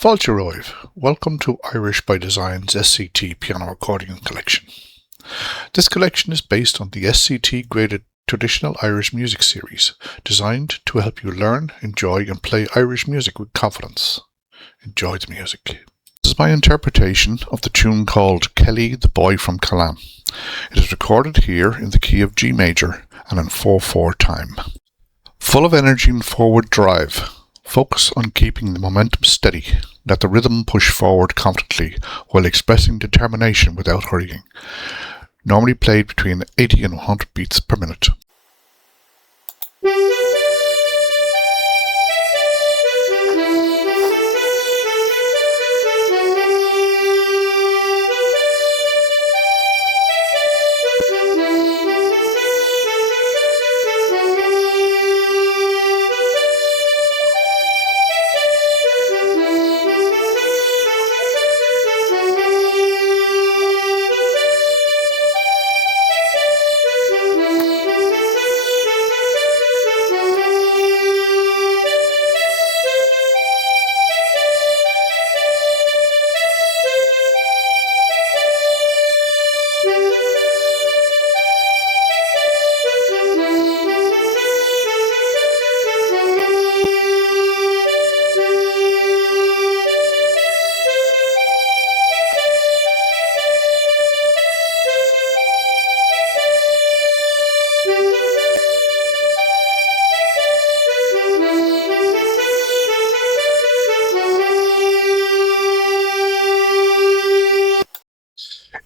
Fáilte welcome to Irish by Design's SCT piano accordion collection. This collection is based on the SCT graded traditional Irish music series, designed to help you learn, enjoy and play Irish music with confidence. Enjoy the music. This is my interpretation of the tune called Kelly the Boy from Killane. It is recorded here in the key of G major and in 4/4 time. Full of energy and forward drive, focus on keeping the momentum steady. Let the rhythm push forward confidently while expressing determination without hurrying. Normally played between 80 and 100 beats per minute.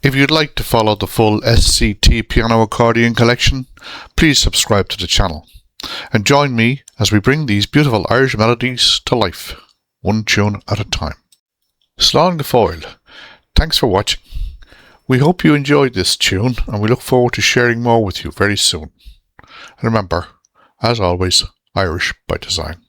If you'd like to follow the full SCT piano accordion collection, please subscribe to the channel and join me as we bring these beautiful Irish melodies to life, one tune at a time. Slán go fóill. Thanks for watching. We hope you enjoyed this tune and we look forward to sharing more with you very soon. And remember, as always, Irish by design.